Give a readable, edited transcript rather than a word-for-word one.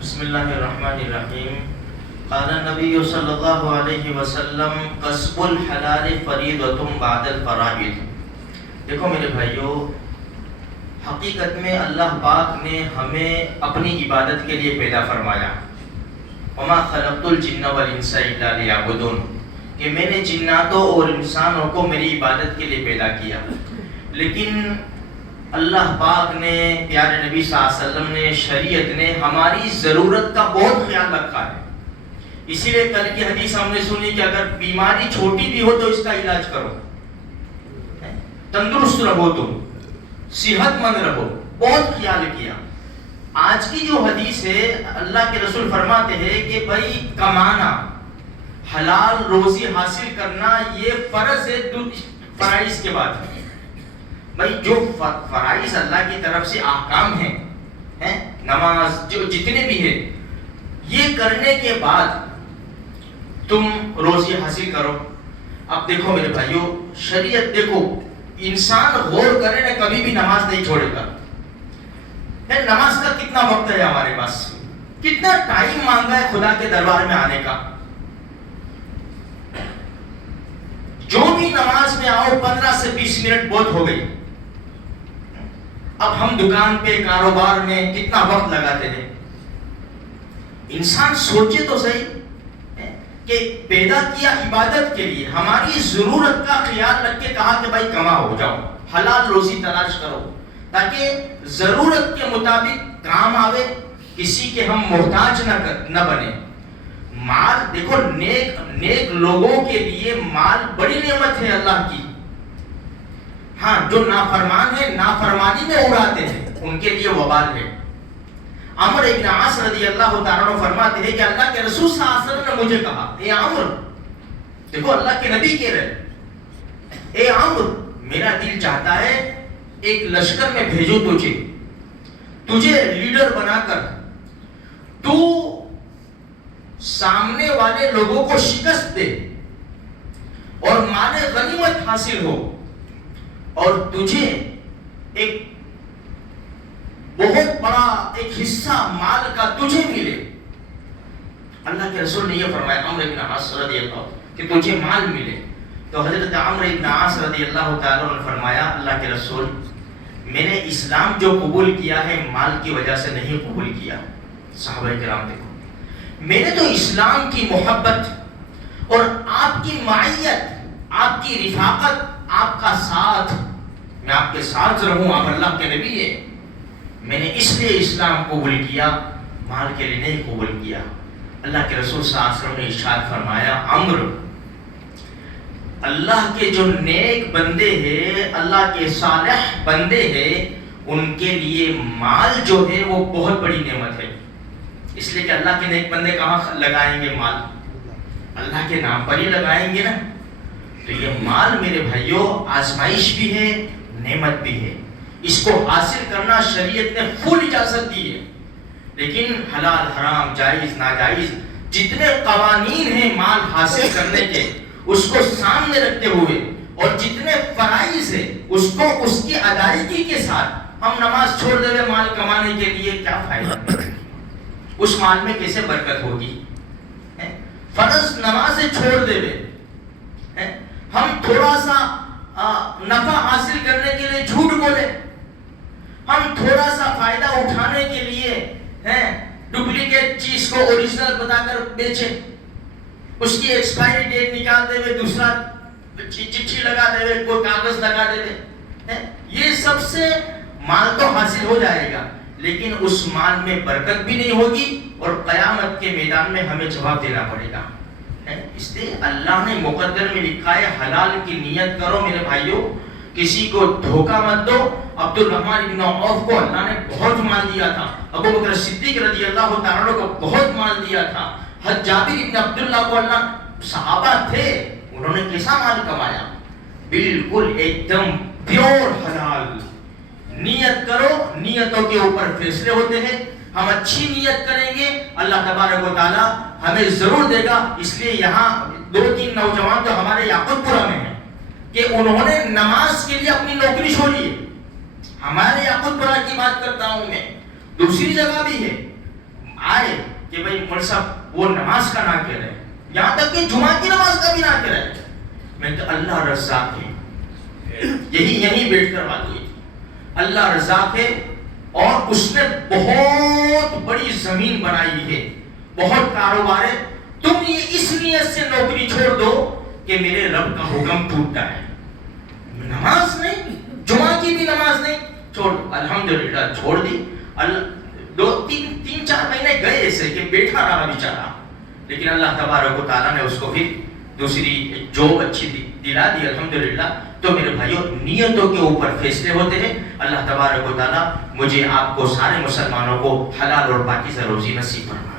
بسم اللہ الرحمن الرحیم. قال النبی صلی اللہ علیہ وسلم کسب الحلال فریضۃ بعد الفرائض. دیکھو میرے بھائیو، حقیقت میں اللہ پاک نے ہمیں اپنی عبادت کے لیے پیدا فرمایا. وما خلقت الجن والانس الا لیعبدون، کہ میں نے جناتوں اور انسانوں کو میری عبادت کے لیے پیدا کیا. لیکن اللہ پاک نے، پیارے نبی صلی اللہ علیہ وسلم نے، شریعت نے ہماری ضرورت کا بہت خیال رکھا ہے. اسی لیے کل کی حدیث ہم نے سنی کہ اگر بیماری چھوٹی بھی ہو تو اس کا علاج کرو، تندرست رہو، تم صحت مند رہو، بہت خیال کیا. آج کی جو حدیث ہے، اللہ کے رسول فرماتے ہیں کہ بھائی کمانا، حلال روزی حاصل کرنا یہ فرض ہے فرائض کے بعد. بھائی جو فرائض اللہ کی طرف سے احکام ہیں، نماز جو جتنے بھی ہیں، یہ کرنے کے بعد تم روزی حاصل کرو. اب دیکھو میرے بھائیو، شریعت دیکھو، انسان غور کرے نہ کبھی بھی نماز نہیں چھوڑے گا. نماز کا کتنا وقت ہے ہمارے پاس، کتنا ٹائم مانگا ہے خدا کے دربار میں آنے کا. جو بھی نماز میں آؤ 15 سے 20 منٹ بہت ہو گئی. اب ہم دکان پہ، کاروبار میں کتنا وقت لگاتے ہیں. انسان سوچے تو صحیح کہ پیدا کیا عبادت کے لیے، ہماری ضرورت کا خیال رکھ کے کہا کہ بھائی کما ہو جاؤ، حلال روزی تلاش کرو تاکہ ضرورت کے مطابق کام آوے، کسی کے ہم محتاج نہ بنے. مال دیکھو، نیک لوگوں کے لیے مال بڑی نعمت ہے اللہ کی. ہاں، جو نافرمان ہے نافرمانی میں اڑاتے ہیں ان کے لیے وبال ہے. عمر ابن عاص رضی اللہ تعالیٰ عنہ فرماتے ہیں کہ اللہ کے رسول صلی اللہ علیہ وسلم نے مجھے کہا، اے عمر، دیکھو اللہ کے نبی کہہ رہے، اے عمر، میرا دل چاہتا ہے ایک لشکر میں بھیجو تجھے لیڈر بنا کر، تو سامنے والے لوگوں کو شکست دے اور مال غنیمت حاصل ہو، اور تجھے ایک بہت بڑا ایک حصہ مال کا تجھے ملے. اللہ کے رسول نے یہ فرمایا عمرو بن عاص رضی اللہ کہ تجھے مال ملے. تو حضرت عمرو بن عاص رضی اللہ تعالیٰ عنہ نے فرمایا، اللہ کے رسول، میں نے اسلام جو قبول کیا ہے مال کی وجہ سے نہیں قبول کیا. صحابہ کرام دیکھو، میں نے تو اسلام کی محبت اور آپ کی معیت، آپ کی رفاقت، آپ کا ساتھ، میں آپ کے ساتھ رہوں، آپ اللہ کے نبی ہیں، میں نے اس لیے اسلام قبول کیا، مال کے لیے نہیں قبول کیا. اللہ کے رسول صلی اللہ علیہ وسلم نے ارشاد فرمایا، عمر، اللہ کے جو نیک بندے ہیں، اللہ کے صالح بندے ہیں، ان کے لیے مال جو ہے وہ بہت بڑی نعمت ہے. اس لیے کہ اللہ کے نیک بندے کہاں لگائیں گے مال؟ اللہ کے نام پر ہی لگائیں گے نا. تو یہ مال میرے بھائیوں آزمائش بھی ہے، نعمت بھی ہے. اس کو حاصل کرنا شریعت نے فل اجازت دی ہے. لیکن حلال حرام، جائز ناجائز، جتنے قوانین ہیں مال حاصل کرنے کے، اس کو سامنے رکھتے ہوئے، اور جتنے فرائض ہیں اس کو اس کی ادائیگی کے ساتھ، ہم نماز چھوڑ دے مال کمانے کے لیے کیا فائدہ؟ اس مال میں کیسے برکت ہوگی؟ فرض نماز چھوڑ دے، ہم تھوڑا سا نفع حاصل کرنے کے لیے جھوٹ بولے، ہم تھوڑا سا فائدہ اٹھانے کے لیے ڈپلیکیٹ چیز کو اوریجنل بتا کر بیچے، اس کی ایکسپائری ڈیٹ نکال دے ہوئے، دوسرا چٹھی لگا دے ہوئے، کوئی کاغذ لگا دے ہوئے، یہ سب سے مال تو حاصل ہو جائے گا، لیکن اس مال میں برکت بھی نہیں ہوگی اور قیامت کے میدان میں ہمیں جواب دینا پڑے گا. اس لیے اللہ نے مقدر میں لکھا ہے حلال کی نیت کرو میرے بھائیوں، کسی کو دھوکہ مت دو. عبد الرحمن بن عوف کو اللہ نے بہت مال دیا تھا، ابو بکر صدیق رضی اللہ تعالیٰ عنہ کو بہت مال دیا تھا، حضرت جابر بن عبداللہ کو اللہ، صحابہ تھے، انہوں نے کیسا مال کمایا؟ بالکل ایک دم پیور حلال. نیت کرو، نیتوں کے اوپر فیصلے ہوتے ہیں. ہم اچھی نیت کریں گے، اللہ تبارک و تعالیٰ ہمیں ضرور دے گا. اس لیے یہاں 2-3 نوجوان جو ہمارے یعقوب پورہ میں ہیں کہ انہوں نے نماز کے لیے اپنی نوکری چھوڑی ہے. ہمارے یعقوب پورہ کی بات کرتا ہوں میں، دوسری جگہ بھی ہے. آئے کہ بھائی مول صاحب وہ نماز کا نہ کہہ رہے ہیں، یہاں تک کہ جمعہ کی نماز کا بھی نہ کہہ رہے ہیں. میں کہ اللہ رزاق ہے. یہی بیٹھ کر بات ہوئی. اللہ رزاق ہے اور اس نے بہت بڑی زمین بنائی ہے، بہت کاروبار ہے. تم یہ اس نیت سے نوکری چھوڑ دو کہ میرے رب کا حکم ٹوٹتا ہے. نماز نہیں، جمعہ کی بھی نماز نہیں، چھوڑ. الحمدللہ چھوڑ دی. تین چار مہینے گئے ایسے کہ بیٹھا رہا بیچارہ، لیکن اللہ تبارک و تعالیٰ نے اس کو پھر دوسری جاب اچھی دلا دی. الحمدللہ. تو میرے بھائیوں، نیتوں کے اوپر فیصلے ہوتے ہیں. اللہ تبارک و تعالیٰ مجھے آپ کو سارے مسلمانوں کو حلال اور پاکیزہ روزی نصیب فرمائے.